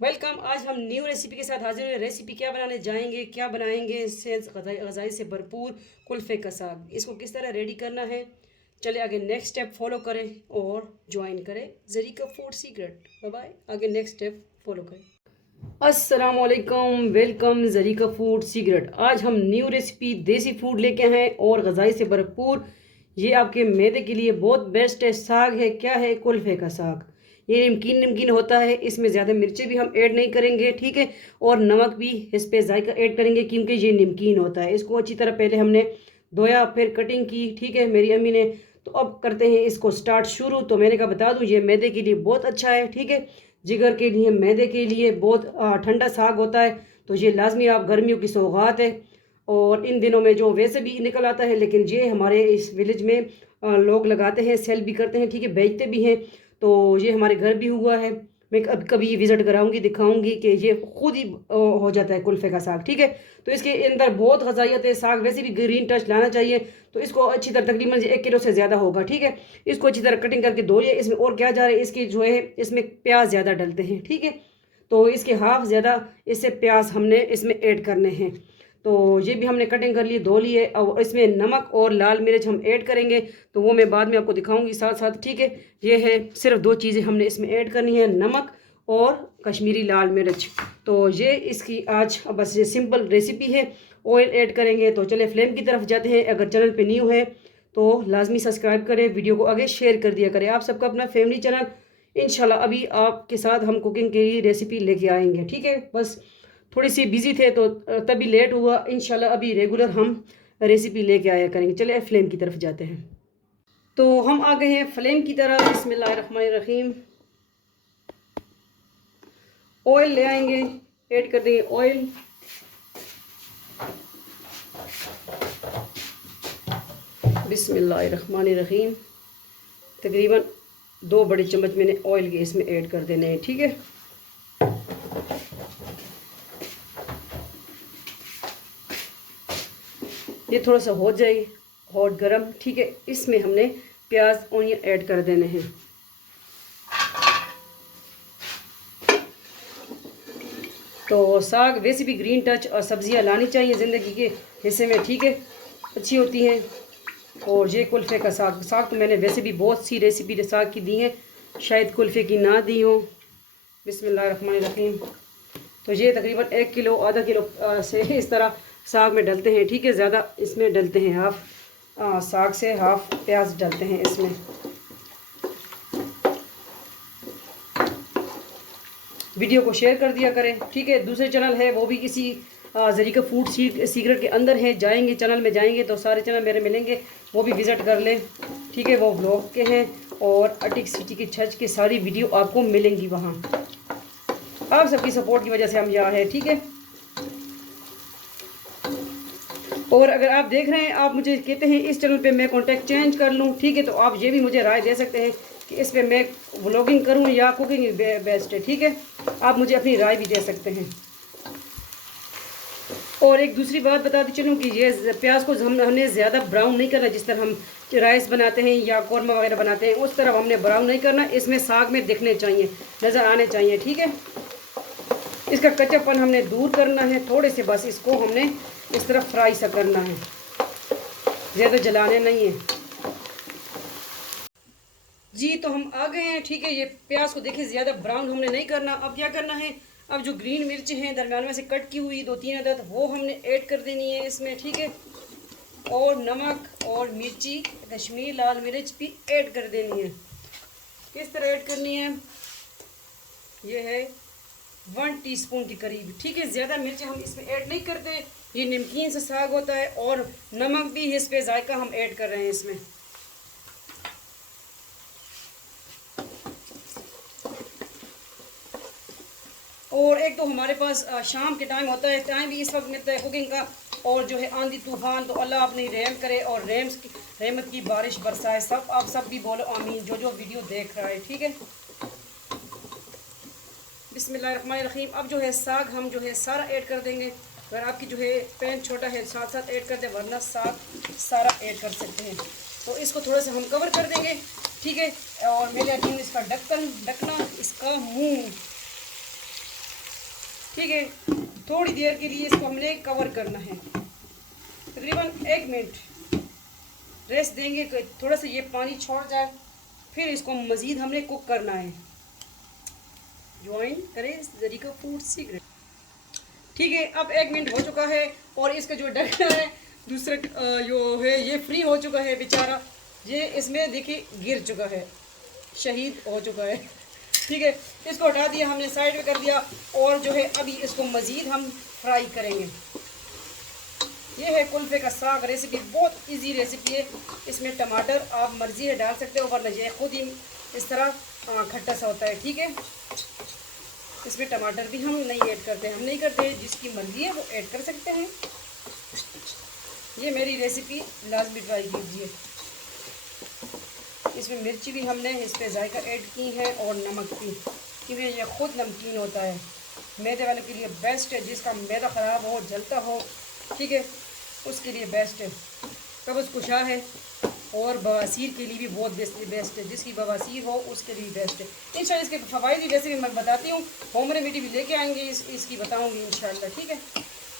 Welcome. आज हम new recipe के साथ हाजिर हैं। रेसिपी क्या बनाने जाएंगे, क्या बनाएंगे? सेंस ग़ज़ाई से भरपूर कुल्फ़े का साग। इसको किस तरह रेडी करना है, चले आगे नेक्स्ट स्टेप फॉलो करें और ज्वाइन करें ज़रीका फूड सीक्रेट। Bye bye. आगे नेक्स्ट स्टेप फॉलो करें। अस्सलाम वालेकुम, वेलकम ज़रीका फूड सीक्रेट। आज हम न्यू रेसिपी देसी फूड लेके आए हैं और ग़ज़ाई से भरपूर। ये आपके मैदे के लिए बहुत बेस्ट है। साग है, क्या है? कुल्फ़े का साग। ये नमकीन नमकीन होता है, इसमें ज़्यादा मिर्चें भी हम ऐड नहीं करेंगे, ठीक है। और नमक भी इस पर जायका ऐड करेंगे क्योंकि ये नमकीन होता है। इसको अच्छी तरह पहले हमने धोया, फिर कटिंग की, ठीक है, मेरी अम्मी ने। तो अब करते हैं इसको स्टार्ट शुरू। तो मैंने कहा बता दूँ, ये मैदे के लिए बहुत अच्छा है, ठीक है। जिगर के लिए, मैदे के लिए बहुत ठंडा साग होता है। तो ये लाजमी आप गर्मियों की सौगात है और इन दिनों में जो वैसे भी निकल आता है, लेकिन ये हमारे इस विलेज में लोग लगाते हैं, सेल भी करते हैं, ठीक है, बेचते भी हैं। तो ये हमारे घर भी हुआ है। मैं अब कभी विज़िट कराऊंगी, दिखाऊंगी कि ये खुद ही हो जाता है कुल्फ़े का साग, ठीक है। तो इसके अंदर बहुत ग़ज़ाइयत है। साग वैसे भी ग्रीन टच लाना चाहिए। तो इसको अच्छी तरह, तकरीबन 1 किलो से ज़्यादा होगा, ठीक है। इसको अच्छी तरह कटिंग करके धो लिया। इसमें और क्या जा रहा है, इसकी जो है इसमें प्याज ज़्यादा डलते हैं, ठीक है। तो इसके हाफ ज़्यादा इससे प्याज हमने इसमें ऐड करने हैं। तो ये भी हमने कटिंग कर लिए, धो लिए। और इसमें नमक और लाल मिर्च हम ऐड करेंगे, तो वो मैं बाद में आपको दिखाऊंगी साथ साथ, ठीक है। ये है, सिर्फ 2 चीज़ें हमने इसमें ऐड करनी है, नमक और कश्मीरी लाल मिर्च। तो ये इसकी आज बस ये सिंपल रेसिपी है। ऑयल ऐड करेंगे। तो चले फ्लेम की तरफ जाते हैं। अगर चैनल पे न्यू है तो लाजमी सब्सक्राइब करें, वीडियो को आगे शेयर कर दिया करें। आप सबका अपना फैमिली चैनल। इंशाल्लाह अभी आपके साथ हम कुकिंग की रेसिपी लेके आएंगे, ठीक है। बस थोड़ी सी बिजी थे तो तभी लेट हुआ। इंशाल्लाह अभी रेगुलर हम रेसिपी लेके आया करेंगे। चले फ्लेम की तरफ जाते हैं। तो हम आ गए हैं फ्लेम की तरफ। बिस्मिल्लाहिर्रहमानिर्रहीम। ऑयल ले आएंगे, ऐड कर देंगे ऑयल। बिस्मिल्लाहिर्रहमानिर्रहीम। तकरीबन 2 बड़े चम्मच मैंने ऑयल के इसमें ऐड कर देने हैं, ठीक है। ये थोड़ा सा हो जाए हॉट गरम, ठीक है। इसमें हमने प्याज ऑनियन ऐड कर देने हैं। तो साग वैसे भी ग्रीन टच और सब्जियां लानी चाहिए ज़िंदगी के हिस्से में, ठीक है, अच्छी होती हैं। और ये कुल्फ़े का साग। साग तो मैंने वैसे भी बहुत सी रेसिपी साग की दी हैं, शायद कुल्फ़े की ना दी हो। बिस्मिल्लाहिर्रहमानिर्रहीम। तो ये तकरीबन 1 किलो, आधा किलो से इस तरह साग में डलते हैं, ठीक है। ज़्यादा इसमें डलते हैं, हाफ साग से हाफ प्याज डलते हैं इसमें। वीडियो को शेयर कर दिया करें, ठीक है। दूसरे चैनल है वो भी इसी ज़रीका फूड सीक्रेट के अंदर है। जाएंगे चैनल में जाएंगे तो सारे चैनल मेरे मिलेंगे, वो भी विज़िट कर लें, ठीक है। वो ब्लॉग के हैं और अटिक सिटी की छज की सारी वीडियो आपको मिलेंगी वहाँ। आप सबकी सपोर्ट की वजह से हम यहाँ हैं, ठीक है। और अगर आप देख रहे हैं, आप मुझे कहते हैं इस चैनल पे मैं कॉन्टेक्ट चेंज कर लूँ, ठीक है, तो आप ये भी मुझे राय दे सकते हैं कि इस पर मैं व्लॉगिंग करूँ या कुकिंग बेस्ट है, ठीक है। आप मुझे अपनी राय भी दे सकते हैं। और एक दूसरी बात बता दी चलूँ कि ये प्याज को हमने ज़्यादा ब्राउन नहीं करना। जिस तरह हम राइस बनाते हैं या कौरमा वगैरह बनाते हैं, उस तरह हमने ब्राउन नहीं करना। इसमें साग में दिखने चाहिए, नज़र आने चाहिए, ठीक है। इसका कच्चापन हमने दूर करना है थोड़े से, बस इसको हमने इस तरह फ्राई सा करना है, ज़्यादा जलाने नहीं है जी। तो हम आ गए हैं, ठीक है। ये प्याज को देखिए ज़्यादा ब्राउन हमने नहीं करना। अब क्या करना है, अब जो ग्रीन मिर्च हैं दरम्यान में से कट की हुई 2-3 अदद, वो हमने ऐड कर देनी है इसमें, ठीक है। और नमक और मिर्ची, कश्मीरी लाल मिर्च भी ऐड कर देनी है। किस तरह ऐड करनी है, ये है 1 टीस्पून के करीब, ठीक है। ज़्यादा मिर्च हम इसमें ऐड नहीं करते, ये नमकीन सा साग होता है। और नमक भी इस पे जायका हम ऐड कर रहे हैं इसमें। और एक तो हमारे पास शाम के टाइम होता है, टाइम भी इस वक्त मिलता है कुकिंग का। और जो है आंधी तूफान, तो अल्लाह अपनी रहम करे और रहमत की बारिश बरसाए। सब आप सब भी बोलो आमीन, जो जो वीडियो देख रहा है, ठीक है। बिस्मिल्लाहिर्रहमानिर्रहीम। अब जो है साग हम जो है सारा ऐड कर देंगे। अगर आपकी जो है पैन छोटा है साथ साथ ऐड कर दे, वरना साग सारा ऐड कर सकते हैं। तो इसको थोड़ा सा हम कवर कर देंगे, ठीक है। और मैं लेती हूँ इसका ढक्कना, इसका मुँह। ठीक है, थोड़ी देर के लिए इसको हमने कवर करना है, तकरीबन 1 मिनट रेस्ट देंगे कि थोड़ा सा ये पानी छोड़ जाए, फिर इसको मज़ीद हमने कुक करना है। ज्वाइन करें ज़रीका फूड सीक्रेट। ठीक है, अब 1 मिनट हो चुका है और इसका जो ढक्कन है दूसरा जो है ये फ्री हो चुका है बेचारा, ये इसमें देखिए गिर चुका है, शहीद हो चुका है। ठीक है, इसको हटा दिया हमने, साइड में कर दिया और जो है अभी इसको मज़ीद हम फ्राई करेंगे। ये है कुल्फ़े का साग रेसिपी, बहुत इजी रेसिपी है। इसमें टमाटर आप मर्ज़ी है डाल सकते हो, वरना ये खुद ही इस तरह खट्टा सा होता है। ठीक है, इसमें टमाटर भी हम नहीं ऐड करते, हम नहीं करते, जिसकी मर्ज़ी है वो ऐड कर सकते हैं। ये मेरी रेसिपी लाजमी ट्राई कीजिए। इसमें मिर्ची भी हमने इस पर जायका ऐड की है और नमक भी, क्योंकि ये ख़ुद नमकीन होता है। मैदे वाले के लिए बेस्ट है, जिसका मैदा ख़राब हो, जलता हो, ठीक है, उसके लिए बेस्ट है। कब्ज़ कुशा है और बवासीर के लिए भी बहुत बेस्ट है, जिसकी बवासीर हो उसके लिए बेस्ट है। इंशाल्लाह इसके फ़वाइद भी वैसे भी मैं बताती हूँ, होम रेमेडी भी लेके आएंगे, इसकी बताऊँगी इंशाल्लाह। ठीक है,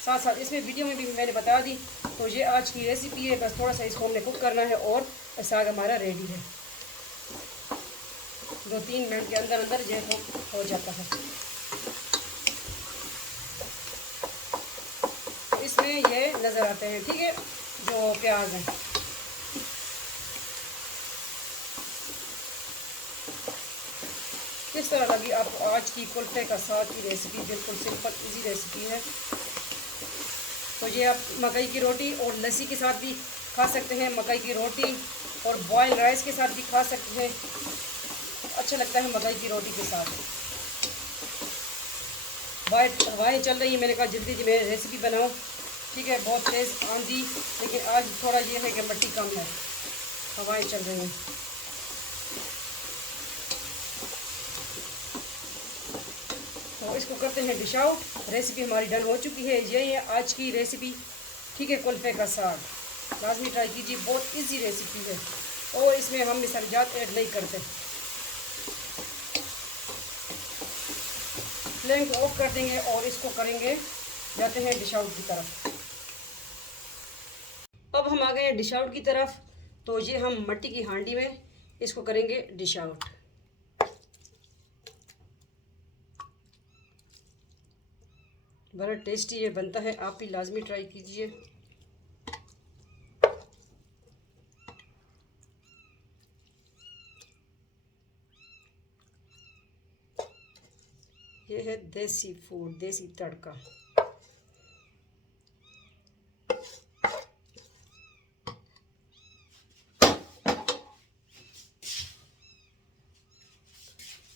साथ साथ इसमें वीडियो में भी मैंने बता दी। तो ये आज की रेसिपी है, बस थोड़ा सा इसको हमने कुक करना है और साग हमारा रेडी है। 2-3 मिनट के अंदर अंदर ये हो जाता है। इसमें ये नज़र आते हैं, ठीक है, जो प्याज हैं। किस तरह लगी आपको आज की कुल्फ़े का साग की रेसिपी? बिल्कुल सिंपल इजी रेसिपी है। तो ये आप मकई की रोटी और लस्सी के साथ भी खा सकते हैं, मकई की रोटी और बॉयल राइस के साथ भी खा सकते हैं, अच्छा लगता है मकई की रोटी के साथ। हवाएँ चल रही है, मैंने कहा जल्दी जी मैं रेसिपी बनाऊं। ठीक है, बहुत तेज़ आंधी, लेकिन आज थोड़ा ये है कि मिट्टी कम है, हवाएँ चल रही हैं। तो इसको करते हैं डिश आउट। रेसिपी हमारी डन हो चुकी है। यही है आज की रेसिपी, ठीक है, कुल्फ़े का साग। लाजमी ट्राई कीजिए, बहुत इजी रेसिपी है और इसमें हम मिसालात ऐड नहीं करते। फ्लेम को ऑफ कर देंगे और इसको करेंगे, जाते हैं डिश आउट की तरफ। अब हम आ गए हैं डिश आउट की तरफ। तो ये हम मिट्टी की हांडी में इसको करेंगे डिश आउट। बड़ा टेस्टी ये बनता है, आप भी लाजमी ट्राई कीजिए। ये है देसी फूड, देसी तड़का।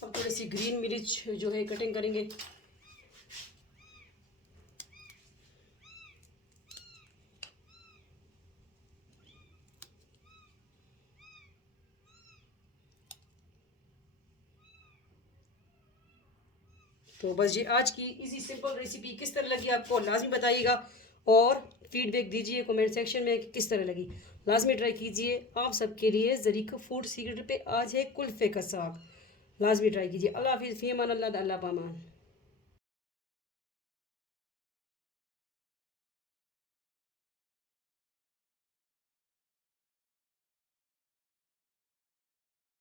अब थोड़ी सी ग्रीन मिर्च जो है कटिंग करेंगे। तो बस ये आज की इजी सिंपल रेसिपी किस तरह लगी आपको लाजमी बताइएगा और फीडबैक दीजिए कमेंट सेक्शन में कि किस तरह लगी। लाजमी ट्राई कीजिए। आप सबके लिए ज़रीका फूड सीक्रेट पे आज है कुल्फ़े का साग, लाजमी ट्राई कीजिए। अल्लाह हाफिज़, फ़ी अमान अल्लाह, अल्लाह पामान।